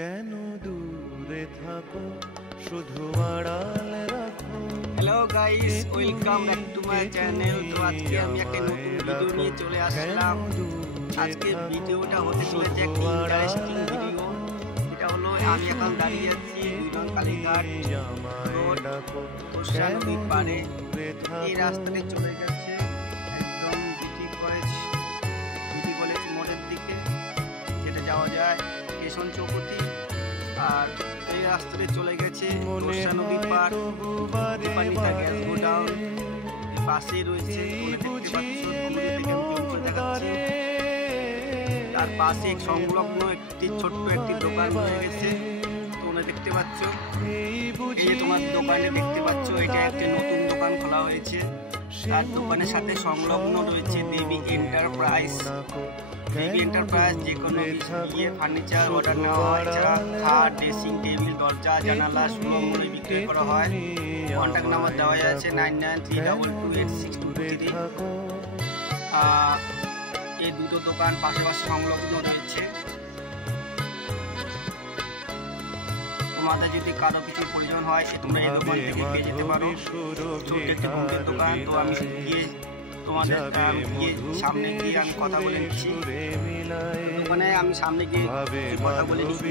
কেন দূরে থাকো শুধু আড়াল রাখো। Hello guys, welcome back to my channel. তো আজকে আমি একটা নতুন ভিডিও নিয়ে চলে আসলাম। আজকে ভিডিওটা হতে চলেছে একটি ইন্টারেস্টিং ভিডিও। এটা হলো আমি এখন দাঁড়িয়ে আছি দুইরং কালীঘাট রোড তোষা নদীর পাড়ে। এই রাস্তাটি চলে গেছে একদম বিটি কলেজ মোড়ের দিকে, যেটা যাওয়া যায় স্টেশন চৌপতি। আর এই রাস্তাটি চলে গেছে তোষা নদীর পাড়, পানিটা গ্যাস গোডাউন পাশেই রয়েছে। তার পাশে সংলগ্ন একটি ছোট্ট একটি দোকান হয়ে গেছে, তোমরা দেখতে পাচ্ছ। এই যে তোমার দোকানে দেখতে পাচ্ছ, এটা একটি নতুন দোকান খোলা হয়েছে। তার দোকানের সাথে সংলগ্ন রয়েছে দেবী এন্টারপ্রাইজ। দেবী এন্টারপ্রাইজ যে কোনো বিয়ে ফার্নিচার অর্ডার নেওয়া হয়, এছাড়া খাট, ড্রেসিং টেবিল, দরজা, জানালা সুলভ মূল্যে বিক্রি করা হয়। কন্ট্যাক্ট নাম্বার দেওয়া আছে 9932286223। এই দুটো দোকান পাশাপাশি সংলগ্ন রয়েছে। তোমাদের যদি কারো কিছু প্রয়োজন হয় তোমরা এই দোকান থেকে পেয়ে যেতে পারো। ছোট একটি বন্ধুর দোকান। তো আমি গিয়ে তোমাদের সামনে গিয়ে আমি কথা বলে নিচ্ছি। দোকানে আমি সামনে গিয়ে কথা বলে নিচ্ছি।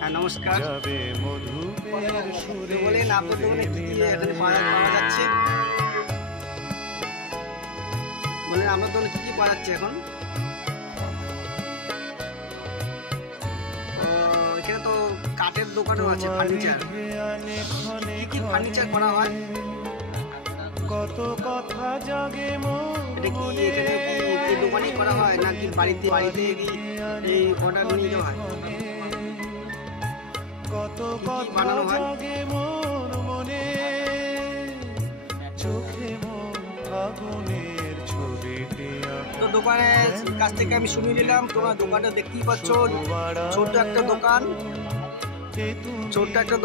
হ্যাঁ, নমস্কার। বলেন আপনার দোকানে কি এখানে পাওয়া যাচ্ছে? বলেন আপনার দোকানে কি পাওয়া যাচ্ছে এখন? এখানে তো কাঠের দোকানও আছে, ফার্নিচার। কি ফার্নিচার করা হয়? কত কথা জাগে এটা কি এখানে এই দোকানে করা হয় নাকি বাড়িতে এই অর্ডার নিয়ে যাওয়া হয়? কত কথা জাগে মন মনে, চোখে মন আগুনের ছবিটি। তো দোকানের কাছ থেকে আমি শুনে নিলাম। তোমার দোকানটা দেখতেই পাচ্ছ, ছোট্ট একটা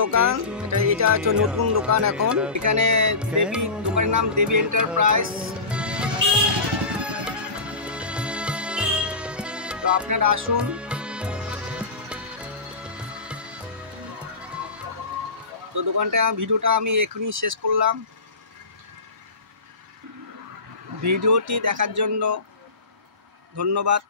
দোকান। এটা হচ্ছে নতুন দোকান এখন। এখানে দোকানের নাম দেবী এন্টারপ্রাইজ। তো আপনারা আসুন। তো ভিডিওটা আমি এখনই শেষ করলাম। ভিডিওটি দেখার জন্য ধন্যবাদ।